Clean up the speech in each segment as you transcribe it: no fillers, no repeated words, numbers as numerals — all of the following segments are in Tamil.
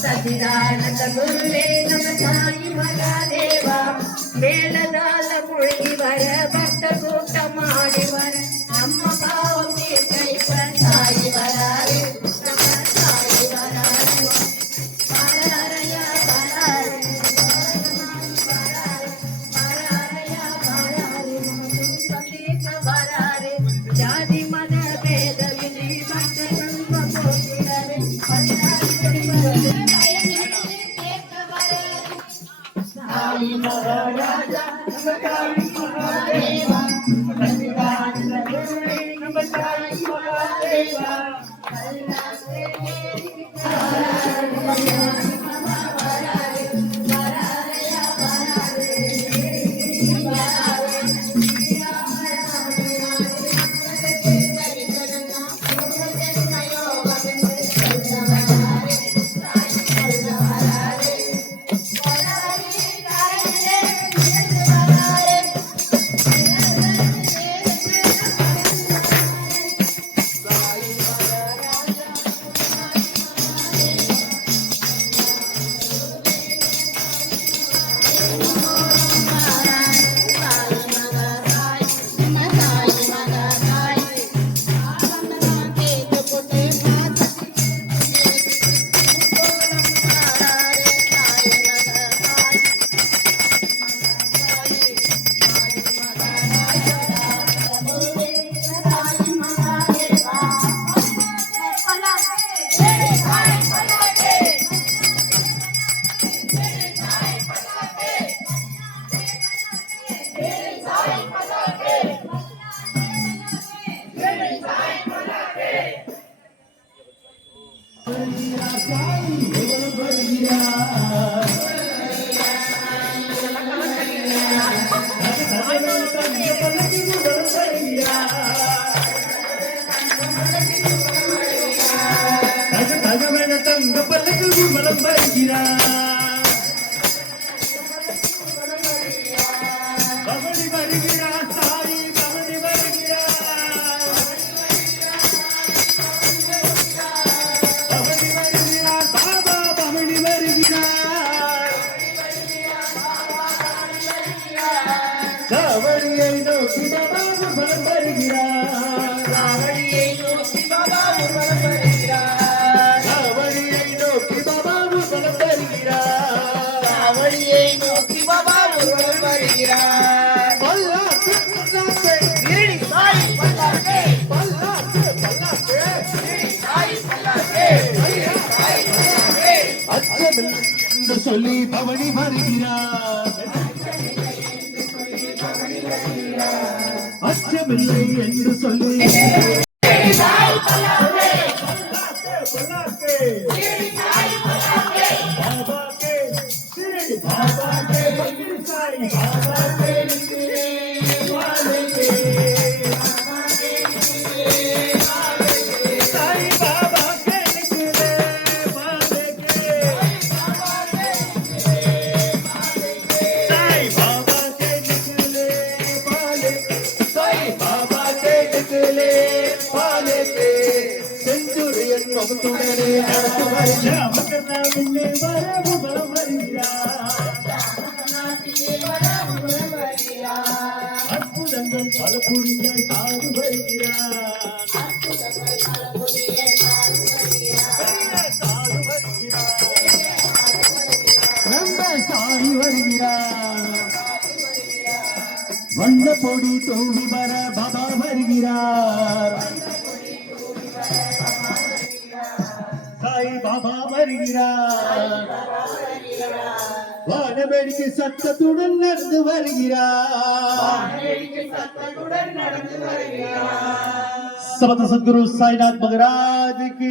ಸಚಿದಾನಂದ ಗುರುವೇ ನಮ ಸಾಯಿ ಮಹಾದೇವ ಮೇಳದಾಲ ಮುಳುಗಿ ವರ ಭಕ್ತ ಕೂಟ ಮಾಡಿ ವರ ನಮ್ಮ ಭಾವಕ್ಕೆ ಕೈಪ ಸಾಯಿ ವರಾರೆ ನಮ ಸಾಯಿ ವರಾರೆ ವರಾರಯ ವರಾರೆ ವರಾರಯ ವರಾರೆ ಸಂದೇಶ ವರಾರೆ ಜಾತಿ ಮದ ಭೇದ ವಿಧಿ ಭಕ್ತ ಸಂಘ ಕೋಟಿರರೆ साई महाराजा साई महादेवा सच्चिदानंद गुरुवे नम साई महादेवा சொல்லி பவனி வருகிறார் அச்சமில்லை என்று சொல்லி அற்புதங்கள் பல புரிந்த சாது வருகிறார் சாதி வருகிறார் வண்ண பொடி தோவி வர பாபா வருகிறார் சாய் பாபா வருகிறார் வானவேடிக்கை சத்தத்துடன் நடந்து வருகிறார் சமத சத்குரு சாய்நாத் மகராஜுக்கு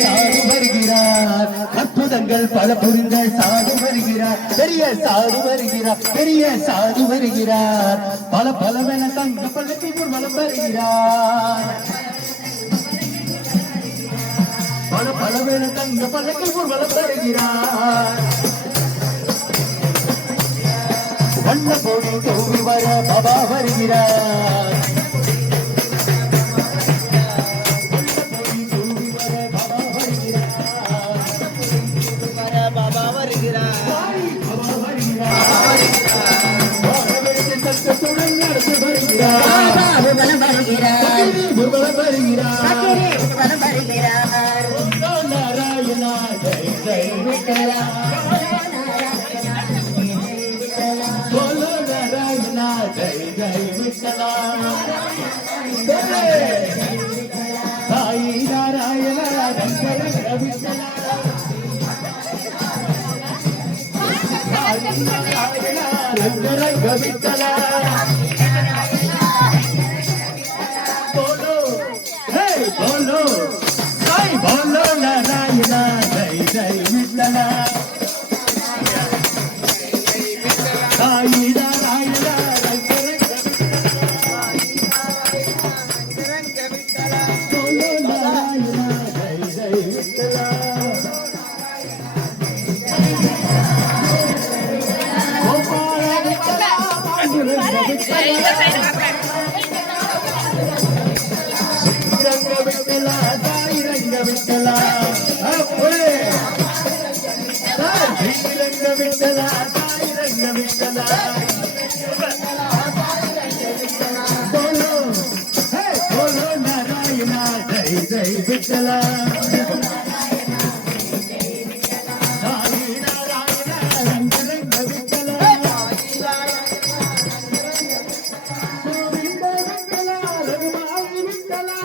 சாது வருகிறார், அற்புதங்கள் பல புரிந்த சாது வருகிறார், பெரிய சாது வருகிறார், பெரிய சாது வருகிறார், பல பலவென தங்க பள்ளத்தில் வலம் வருகிறார், பல பலவென தங்க பள்ளத்தில் வலம் வருகிறார். வண்ண போடி தூவி வர பாபா வருகிறார், பாபா வருகிறார் வருகிறார் நாராயணா ஜெய் ஜெய் விட்டலா, போலோ நாராயணா ஜெய் ஜெய் விட்டலா, சாயி நாராயண ரங்கரங்க விட்டலா, சாயி நாராயண ரங்கரங்க விட்டலா, बोलो हे बोलो साई बोलो नारायण जय जय विठला, साई नारायण बोलो नारायण जय जय विठला, साई रंग विठला, पुढे साई रंग विठला, साई रंग विठला, बोलो हे बोलो नारायण जय जय विठला, साई नारायण रंग रंग विठला, गोविंद विठला रघुमाई विठला,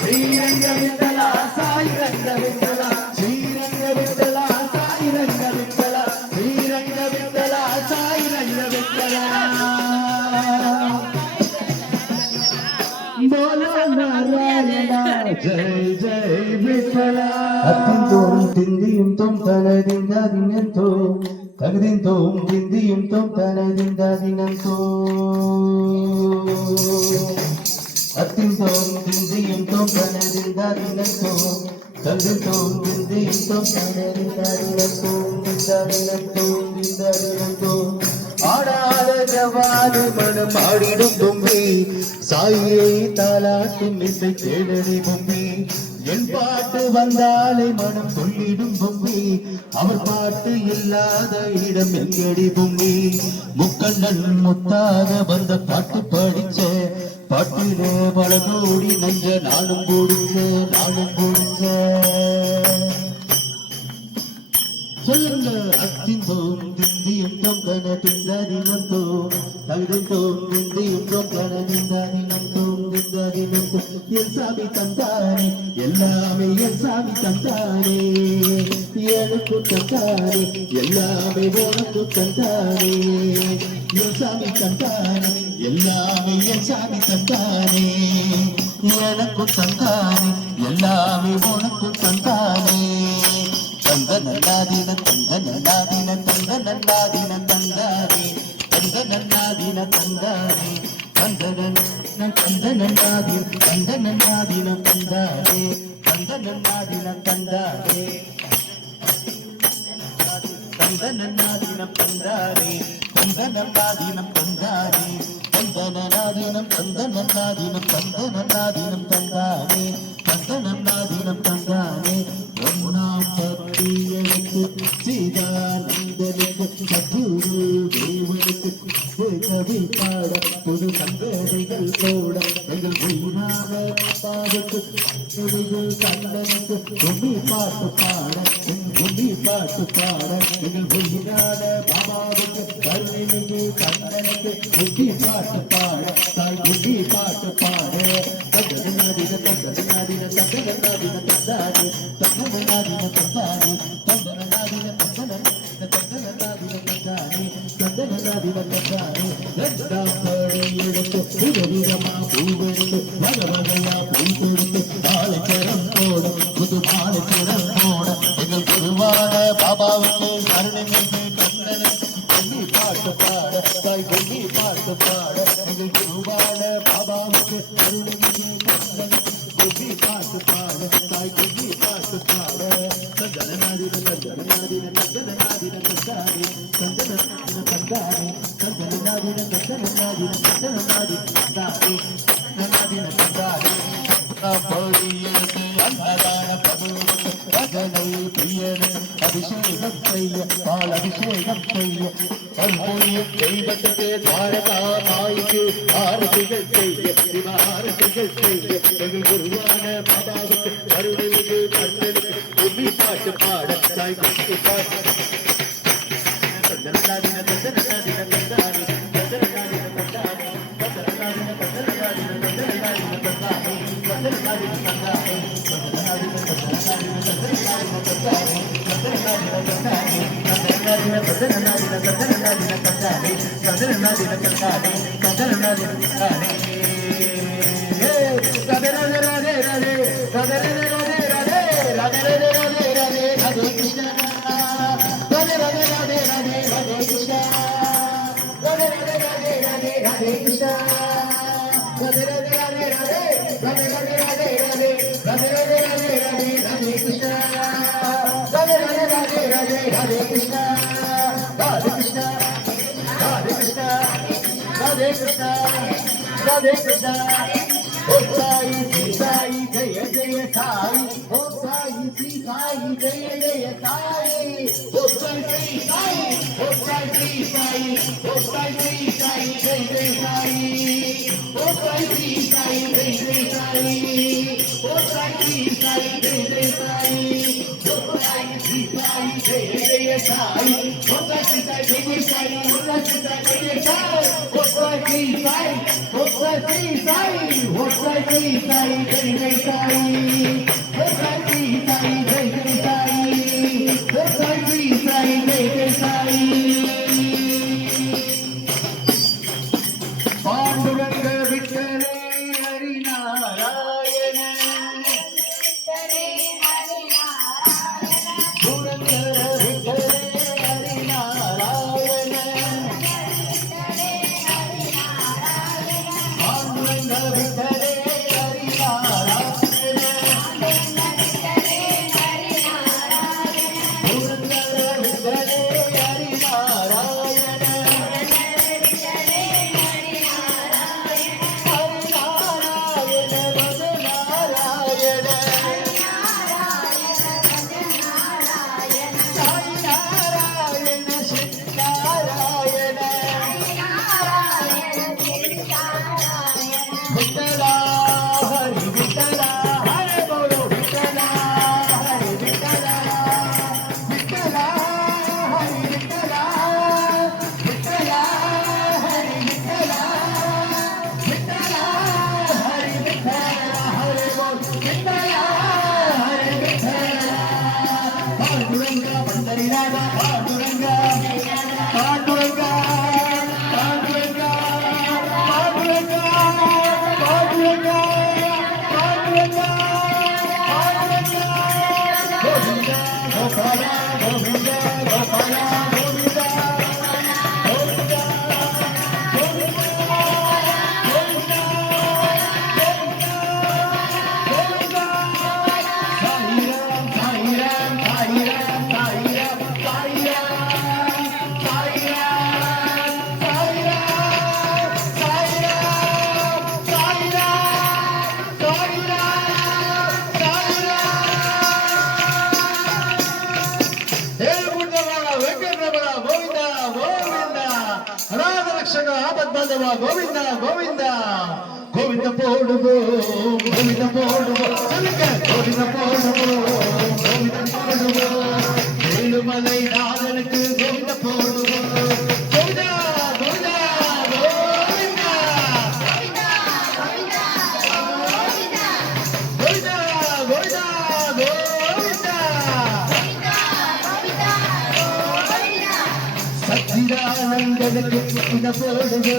श्रीरंग विठला साई रंग विठला, श्रीरंग विठला साई रंग विठला, श्रीरंग विठला साई रंग विठला, बोलो नारायण जय जय विठला. அத்திந்தோம் திந்தியும் தொம் தனதிந்தாதினந்தோ தகுதிந்தோம் திந்தியும் தொம் தனதிந்தாதினந்தோ, அத்திந்தோம் திந்தியும் தொம் தனதிந்தாதினந்தோ தகுதிந்தோம் திந்தியும் தொம் தனதிந்தாதினந்தோ, திந்தாதினந்தோ திந்தாதினந்தோ, ஆடாத ஜவாது மனம் ஆடிடும் பொம்பி, சாயை தாலாட்டும் இசை கேளடி பொம்பி, என் பாட்டு வந்தாலே மனம் சொல்லிடும் பொம்பி, அவர் பாட்டு இல்லாத இடம் எங்கடி பொம்பி, முக்கண்ணன் முத்தாக வந்த பாட்டு படிச்ச பாட்டிலே வளகோடி நஞ்ச நானும் குடிச்ச நானும் குடிச்ச, சொல்லுங்க அத்திந்தோம் திந்தியும் தொங்கன திந்தாதினந்தோ தகுதிந்தோம் திந்தியும் தொங்கன திந்தாதினந்தோ திந்தாதினந்தோ, என் சாமி தந்தானே எல்லாமே என் சாமி தந்தானே, எனக்கு தந்தானே எல்லாமே உனக்கு தந்தானே, என் சாமி தந்தானே எல்லாமே என் சாமி தந்தானே, எனக்கு தந்தானே எல்லாமே உனக்கு தந்தானே, தந்த நல்லாதின தந்த நல்லாதின தந்த நல்லாதின தந்தானே, தந்த நல்லாதின தந்தானே, தந்த நல்லாதின தந்த நல்லாதின தந்தானே, தந்த நல்லாதின தந்தானே, தந்த நல்லாதினம் தந்தானே, தந்த நல்லாதினம் தந்தானே, தந்த நல்லாதினம் தந்த நல்லாதினம் தந்த நல்லாதினம் தந்தானே, தந்த நல்லாதினம் தந்தானே, ஒன்னாம் பத்தியனுக்கு சீதானந்தனுக்கு சத்குரு தேவனுக்கு கவி பாட புது சங்கதிகள் போட எங்கள் உயிரான பாடுக்கு துணிகள் கண்ணனுக்கு கும்மி பாட்டு பாட கும்மி பாட்டு பாட எங்கள் உயிரான பாபாவுக்கு கருணைக்கு கண்ணனுக்கு கும்மி பாட்டு பாட தாய் கும்மி பாட்டு பாட தங்கதினாதின தங்கதினாதின தங்கதினாதின தந்தாதி தங்கதினாதின தந்தாதி தங்கதினாதின தங்கதினாதின தங்கதினாதின தந்தாதி தங்கதினாதின தந்தாதி விதவிதமா பூவெடுத்து வகை வகையா பூ கொடுத்து பாலச்சரம் போட புது பாலச்சரம் போட எங்கள் குருவான பாபாவுக்கு கருணை மீது கண்ணனுக்கு கொல்லி பாட்டு பாட தாய் கொல்லி பாட்டு பாட எங்கள் குருவான பாபாவுக்கு கருணை மீது கண்ணனுக்கு கொல்லி பாட்டு பாட தாய் கொல்லி பாட்டு பாட சந்தனநாதின சந்தனநாதின சந்தனநாதின சந்தாரி சந்தனநாதின சந்தாரி சந்தனநாதின சந்தனநாதின சந்தனநாதின சந்தாரி சந்தனநாதின சந்தாரி பொழியது அன்னதான பதுவுக்கு பஜனை பிரியனு அபிஷேகம் செய்ய பால் அபிஷேகம் செய்ய பல்பொழியும் தெய்வத்துக்கு தாரகா மாய்க்கு ஆரத்திகள் செய்ய சிவ ஆரத்திகள் செய்ய எங்கள் குருவான பாபாவுக்கு கருணைக்கு கண்ணனுக்கு உம்மி பாட்டு பாட தாய் பாட்டு பாட சந்தனநாதின சந்தனநாதின சந்தாரி சந்தனநாதின சந்தாரி சந்தனநாதின சந்தனநாதின சந்தனநாதின சந்தாரி சந்தனநாதின சந்தாரி சந்தனநாதின சந்தனநாதின சந்தனநாதின சந்தாரி சந்தனநாதின சந்தாரி சந்தனநாதின சந்தனநாதின சந்தனநாதின சந்தாரி சந்தனநாதின சந்தாரி சந்தனநாதின சந்தாரி ராதே ராதே ராதே ராதே ராதே ராதே ராதே ராதே ராதே ராதே ராதே கிருஷ்ணா ராதே ராதே ராதே ராதே ராதே கிருஷ்ணா ராதே ராதே ராதே ராதே ராதே கிருஷ்ணா ராதே ராதே ராதே ராதே ராதே ராதே ராதே ராதே ராதே ராதே ராதே ராதே ராதே கிருஷ்ணா ராதே ராதே ராதே ராதே ராதே கிருஷ்ணா ராதே கிருஷ்ணா ராதே கிருஷ்ணா ராதே கிருஷ்ணா ராதே கிருஷ்ணா ओ साई श्री साई जय जय साई ओ साई श्री साई जय जय साई ओ साई श्री साई ओ साई श्री साई ओ साई श्री साई जय जय साई ओ साई श्री साई जय जय साई ओ साई श्री साई जय जय साई ओ साई श्री साई जय जय साई ओ साई श्री साई जय जय साई ओ साई श्री साई जय जय साई ओ साई श्री साई ओ साई श्री साई ओ साई श्री साई जय जय साई ओ साई श्री साई जय जय साई ओ साई श्री साई जय जय साई पांडुरंग विठ्ठले हरि नारायण पुरंदर विठ्ठले हरि नारायण पांडुरंग विठ्ठले हरि नारायण पुरंदर विठ्ठले हरि नारायण विठ्ठला हरी विठ्ठला हरे बोलो विठ्ठला हरी विठ्ठला विठ्ठला हरी विठ्ठला विठ्ठला हरी विठ्ठला विठ्ठला हरी विठ्ठला हरे बोल विठ्ठला हरी विठ्ठला पांडुरंग पंढरी राजा पांडुरंग पांडुरंग पांडुरंग पांडुरंग गोपाला गोविंदा गोपाला गोविंदा गोविंदा गोविंदा गोविंदा गोविंदा साई राम साई राम साई राम साई राम साई राम साई राम साई राम साई राम साई राम साई राम साई राम हे गुंडवाडा वेंकटरमण गोविंदा गोविंदा अनाथ रक्षक आपद्बांधव गोविंदा गोविंदा गोविंद पोडुगो गोविंद पोडुगो गोविंद पोडुगो गोविंद पोडुगो ஏழுமலை நாதனுக்கு கோவிந்த போடுகோ கோவிந்தா கோவிந்தா கோவிந்தா கோவிந்தா கோவிந்தா கோவிந்தா சச்சிதானந்தனுக்கு கோவிந்த போடுகோ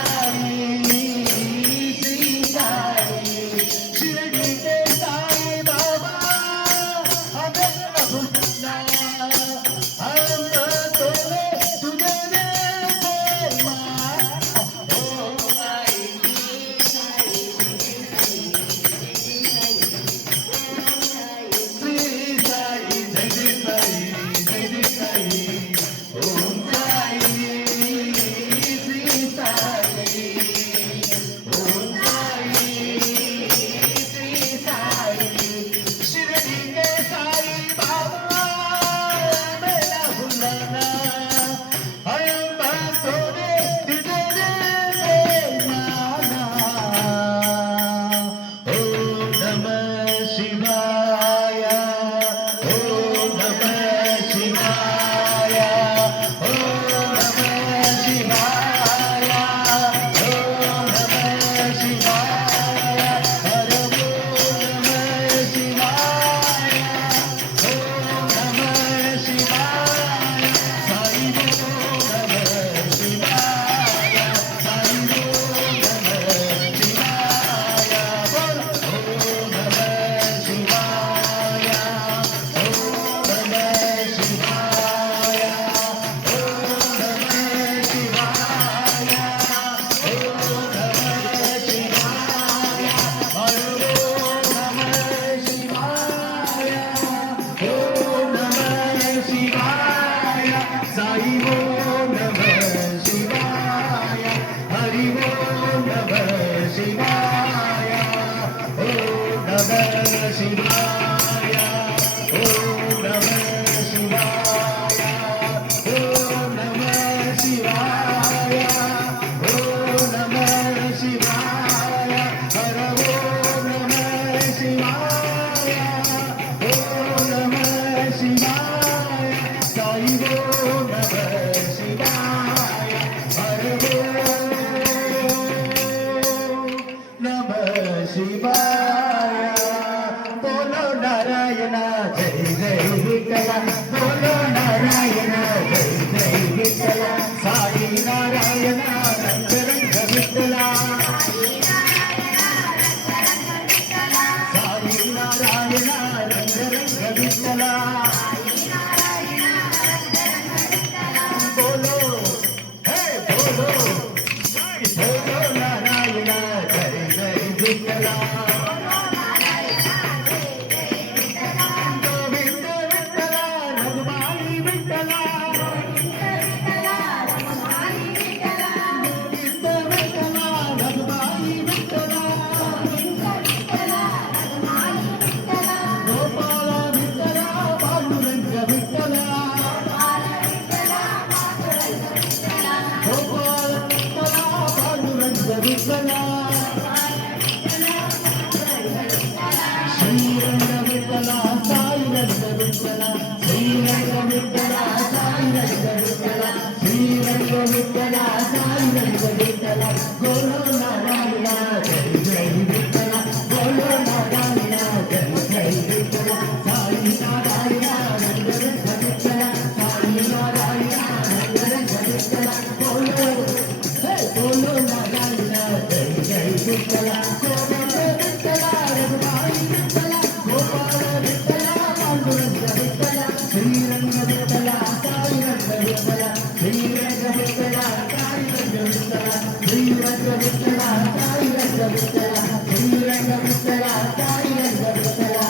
नारायणा रंग रंग विठ्ठला साई नारायणा रंग रंग विठ्ठला बोलो हे बोलो बोलो नारायणा जय जय विठ्ठला गोविंद विठ्ठला रघुमाई विठ्ठला गोविंद विठ्ठला रघुमाई विठ्ठला गोपाल विठ्ठला पांडुरंग विठ्ठला गोपाल विठ्ठला पांडुरंग विठ्ठला श्रीरंग विठ्ठला साई रंग विठ्ठला श्रीरंग विठ्ठला साई रंग विठ्ठला श्रीरंग विठ्ठला साई रंग विठ्ठला बोलो नारायणा जय जय विठ्ठला बोलो नारायणा जय जय विठ्ठला साई नारायणा रंग रंग विठ्ठला साई नारायणा रंग रंग विठ्ठला बोलो हे बोलो नारायणा जय जय विठ्ठला गोविंद विठ्ठला रघुमाई विठ्ठला गोपाल विठ्ठला पांडुरंग विठ्ठला श्रीरंग विठ्ठला साई रंग विठ्ठला श्रीरंग विठ्ठला साई रंग विठ्ठला श्रीरंग विठ्ठला साई रंग विठ्ठला श्रीरंग विठ्ठला साई रंग विठ्ठला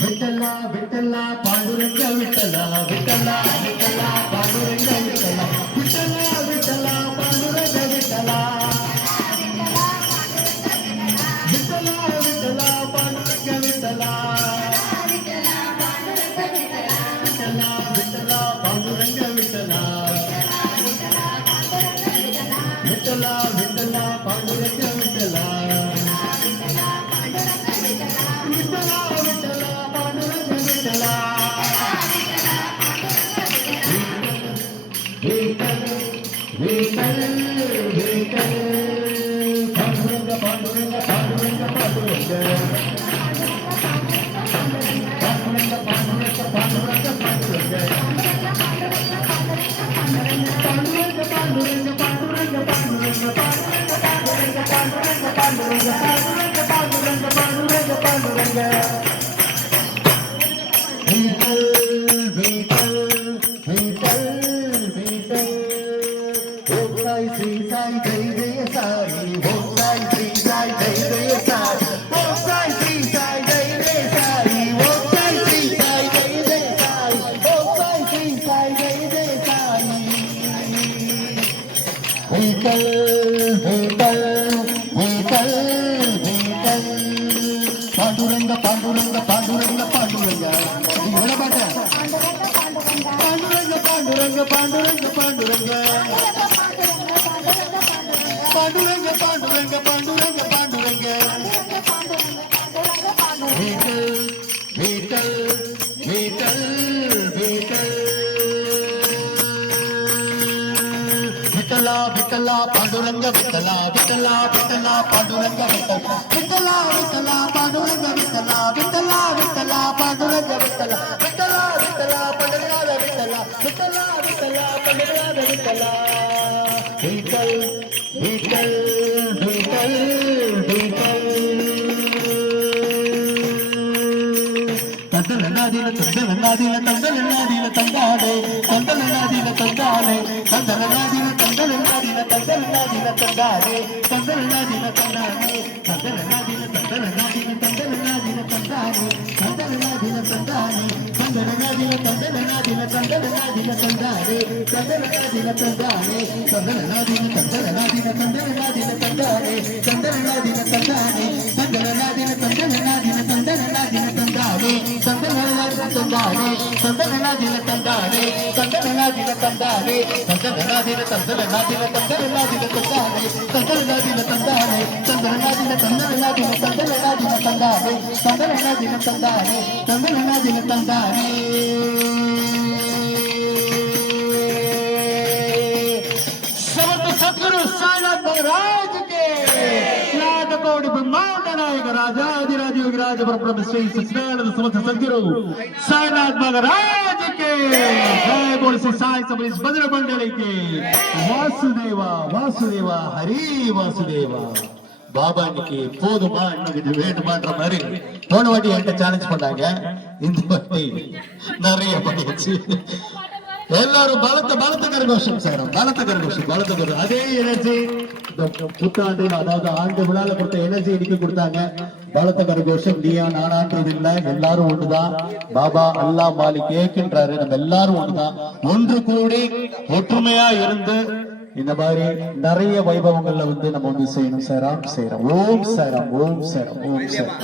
विठ्ठला विठ्ठला पांडुरंग विठ्ठला विठ्ठला विठ्ठला पांडुरंग विठ्ठला विठ्ठला विठ्ठला पांडुरंग विठ्ठला विठ्ठला विठ्ठला पांडुरंग विठ्ठला विठ्ठला विठ्ठला पांडुरंग विठ्ठला विठ्ठला विठ्ठला पांडुरंग विठ्ठला विठ्ठला विठ्ठला पांडुरंग विठ्ठला विठ्ठल विठ्ठल विठ्ठल पांडुरंग पांडुरंग पांडुरंग पांडुरंग पांडुरंग पांडुरंग पांडुरंग पांडुरंग पांडुरंग पांडुरंग पांडुरंग पांडुरंग पांडुरंग पांडुरंग पांडुरंग पांडुरंग विठ्ठल विठ्ठल विठ्ठल विठ्ठल ओम साई श्री साई जय जय साई ओम साई श्री साई जय जय साई ओम साई श्री साई जय जय साई ओम साई श्री साई जय जय साई ओम साई श्री साई जय जय साई विठ्ठल विठ्ठल विठ्ठल विठ्ठल पांडुरंग पांडुरंग पांडुरंग पांडुरंग एवढं पाठ पांडुरंग पांडुरंग पांडुरंग पांडुरंग पांडुरंग पांडुरंग पांडुरंग पांडुरंग विठ्ठल विठ्ठल विठ्ठल विठ्ठल विठ्ठला विठ्ठला पांडुरंग विठ्ठला विठ्ठला विठ्ठला पांडुरंग विठ्ठला विठ्ठला विठ्ठला पांडुरंग विठ्ठला विठ्ठला विठ्ठला पांडुरंग विठ्ठला विठ्ठला विठ्ठला पंढरीनाथ विठ्ठला विठ्ठला विठ्ठला पंढरीनाथ विठ्ठला विठ्ठल विठ्ठल विठ्ठल विठ्ठल தந்தலநாதில தந்தலநாதில தந்தலநாதில தந்தாடே தந்தலநாதில தந்தாடே தந்தலநாதில தந்தலநாதில தந்தலநாதில தந்தாடே தந்தலநாதில தந்தாடே தந்தலநாதில தந்தலநாதில தந்தலநாதில தந்தாடே தந்தலநாதில தந்தாடே தந்தலநாதில தந்தலநாதில தந்தலநாதில தந்தாடே தந்தலநாதில தந்தாடே தந்தலநாதில தந்தலநாதில தந்தலநாதில தந்தாடே தந்தலநாதில தந்தாடே தந்தலநாதில தந்தலநாதில தந்தலநாதில தந்தாடே சந்தனநாதில தந்தானே சந்தனநாதில தந்தானே சந்தனநாதில தந்தானே சந்தனநாதில தந்தனநாதில தந்தனநாதில தந்தானே சந்தனநாதில தந்தானே சந்தனநாதில தந்தனநாதில தந்தனநாதில தந்தானே சந்தனநாதில தந்தானே சந்தனநாதில தந்தானே समर्थ सद्गुरु साईनाथ महाराज के नाथ कोटि ब्रह्मांड नायक राजाधिराज योगीराज परब्रह्म श्री सच्चिदानंद समर्थ सद्गुरु साईनाथ महाराज के जय बोल से साई सबरीस भद्र मंडली की वासुदेवा वासुदेवा हरि वासुदेवा பாபாக்கு போதுமா இன்னும் வேணுமான்ற மாதிரி போன வாட்டி என்கிட்ட சேலஞ்ச் பண்ணாங்க. இந்த வாட்டி நிறைய பண்ணியாச்சு. எல்லாரும் பலத்த கரகோஷம் சேரும். பலத்த கரகோஷம் அதே எனர்ஜி புத்தாண்டு அதாவது ஆண்டு விழால கொடுத்த எனர்ஜி இன்னைக்கு கொடுத்தாங்க. பலத்த கரகோஷம் நீயா நானான்றது இல்ல, எல்லாரும் ஒண்ணுதான். பாபா அல்லாஹ் மாலிக் கேட்கின்றாரு, நம்ம எல்லாரும் ஒண்ணுதான். ஒன்று கூடி ஒற்றுமையா இருந்து இந்த மாதிரி நிறைய வைபவங்கள்ல வந்து நம்ம வந்து செய்யணும். சேராம் சேரம் ஓம் சேரம் ஓம் சேரம் ஓம் சேரம்.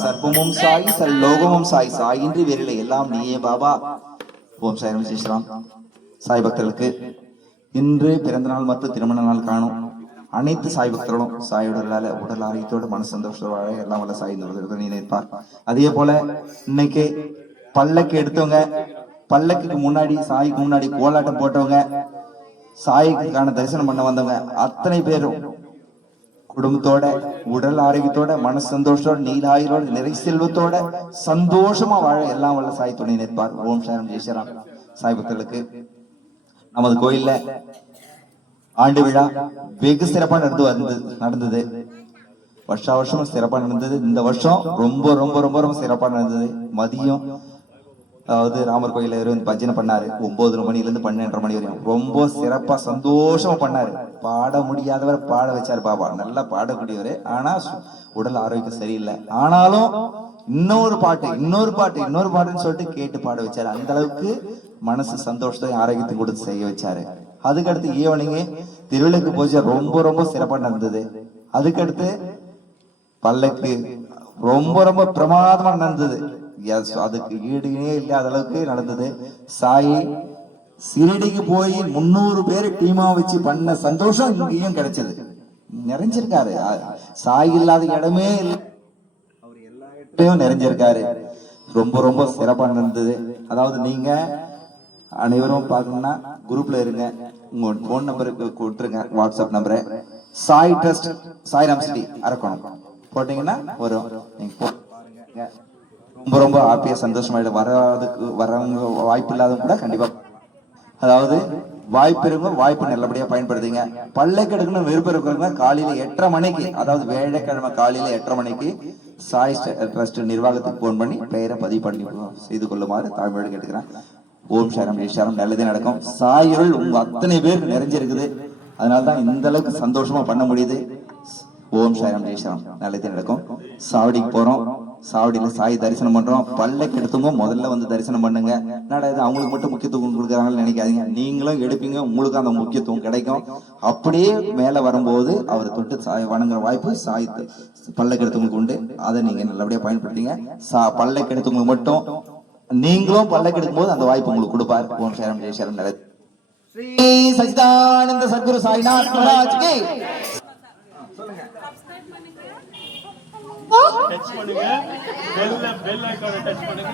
சர்வமும் சாய் சல்லோகமும் சாய் சாயின்றி வேறில்லை எல்லாம் நீயே பாபா. ஓம் சாய் ஸ்ரீராம். சாய் பக்தர்களுக்கு இன்று பிறந்த நாள் மற்றும் திருமண நாள் காணும் அனைத்து சாய் பக்தர்களும் சாயுடலால உடல் ஆரோக்கியத்தோடு மன சந்தோஷத்தோட எல்லாம் வல்ல சாய் நினைப்பார். அதே போல இன்னைக்கு பல்லக்கு எடுத்தவங்க, பல்லக்குக்கு முன்னாடி சாய்க்கு முன்னாடி கோலாட்டம் போட்டவங்க, சாய்க்கான தரிசனம் பண்ண வந்தவங்க அத்தனை பேரும் குடும்பத்தோட உடல் ஆரோக்கியத்தோட மன சந்தோஷத்தோட நீலாயிரோட நிறை செல்வத்தோட சந்தோஷமா வாழ எல்லாம் வல்ல சாய் துணை நிற்பார். ஓம் சாரம் ஜெய்சராம். சாய் பக்தர்களுக்கு நமது கோயில்ல ஆண்டு விழா வெகு சிறப்பா நடந்தது. வருஷா வருஷம் சிறப்பா நடந்தது. இந்த வருஷம் ரொம்ப ரொம்ப ரொம்ப ரொம்ப சிறப்பா நடந்தது. மதியம் அதாவது ராமர் கோயில இருந்து பஜனை பண்ணாரு. 9 மணில இருந்து 12:30 மணி வரைக்கும் ரொம்ப சிறப்பா சந்தோஷமா பண்ணாரு. பாட முடியாதவர் பாட வச்சாரு பாபா. நல்லா பாடக்கூடியவரு. ஆனா உடல் ஆரோக்கியம் சரியில்லை. ஆனாலும் இன்னொரு பாட்டுன்னு சொல்லிட்டு கேட்டு பாட வச்சாரு. அந்த அளவுக்கு மனசு சந்தோஷத்தை ஆரோக்கியத்தை கொடுத்து செய்ய வச்சாரு. அதுக்கடுத்து ஈவனிங்கு திருவிளக்கு பூஜை ரொம்ப ரொம்ப சிறப்பா நடந்தது. அதுக்கடுத்து பல்லக்கு ரொம்ப ரொம்ப பிரமாதமா நடந்தது. அதுக்கு ஈடுனே இல்லாத அளவுக்கு நடந்தது. சாய் சிரடிக்கு போய் 300 பேர் டீமா வச்சு பண்ண சந்தோஷம் இங்கேயும் கிடைச்சது. நிறைஞ்சிருக்காரு. சாய் இல்லாத இடமே இல்லை, அவர் எல்லா இடத்தையும் நிறைஞ்சிருக்காரு. ரொம்ப ரொம்ப சிறப்பா நடந்தது. அதாவது நீங்க அனைவரும் பாக்கணும்னா குரூப்ல இருங்க. உங்க போன் நம்பருக்கு கொடுத்துருங்க, வாட்ஸ்அப் நம்பரை. சாய் ட்ரஸ்ட் சாய்ராம் சிட்டி அரக்கோணம் போட்டீங்கன்னா வரும். நீங்க பாருங்க. ரொம்ப ரொம்ப ஹாப்பியா சந்தோஷமாயிடும். வரவங்க வாய்ப்பு இல்லாதவங்க கூட கண்டிப்பா, அதாவது வாய்ப்பு இருக்கும், வாய்ப்பு நல்லபடியா பயன்படுத்துங்க. பல்லக்கு எடுக்கணும் விருப்பம் இருக்கிறவங்க காலையில 8:30 மணிக்கு, அதாவது வேலைக்கிழமை காலையில 8:30 மணிக்கு சாய் ட்ரஸ்ட் நிர்வாகத்துக்கு போன் பண்ணி பெயரை பதிவு பண்ணி செய்து கொள்ளுமாறு தாழ்மையோடு கேட்டுக்கிறேன். ஓம் சாரம் ஜெய்சாரம். நல்லதே நடக்கும். சாயருள் உங்க அத்தனை பேர் நிறைஞ்சிருக்குது. அதனாலதான் இந்த அளவுக்கு சந்தோஷமா பண்ண முடியுது. ஓம் சாரம் ஜெய்சாரம். நல்லதே நடக்கும். சாவடிக்கு போறோம். சாவடியில சாய் தரிசனம் பண்றோம். பல்லக்கு எடுத்தவங்க முதல்ல வந்து தரிசனம் பண்ணுங்க. என்னடா இது அவங்களுக்கு மட்டும் முக்கியத்துவம் கொடுக்குறாங்கன்னு நினைக்காதீங்க. நீங்களும் எடுப்பீங்க, உங்களுக்கு அந்த முக்கியத்துவம் கிடைக்கும். அப்படியே மேல வரும்போது அவர் தொட்டு சாய் வணங்குற வாய்ப்பு சாய் பல்லக்கு எடுத்தவங்களுக்கு உண்டு. அதை நீங்க நல்லபடியா பயன்படுத்திங்க. பல்லக்கு எடுத்தவங்களுக்கு மட்டும் நீங்களும் பல்லக்கு எடுக்கும்போது அந்த வாய்ப்பு உங்களுக்கு கொடுப்பார். ஓம் சரணம் ஜெய் சரணம் நடை. ஸ்ரீ சச்சிதானந்த சத்குரு சாய்நாத் மகாராஜ் கி டச் பண்ணுங்க, பெல் ஐகானை டச் பண்ணுங்க.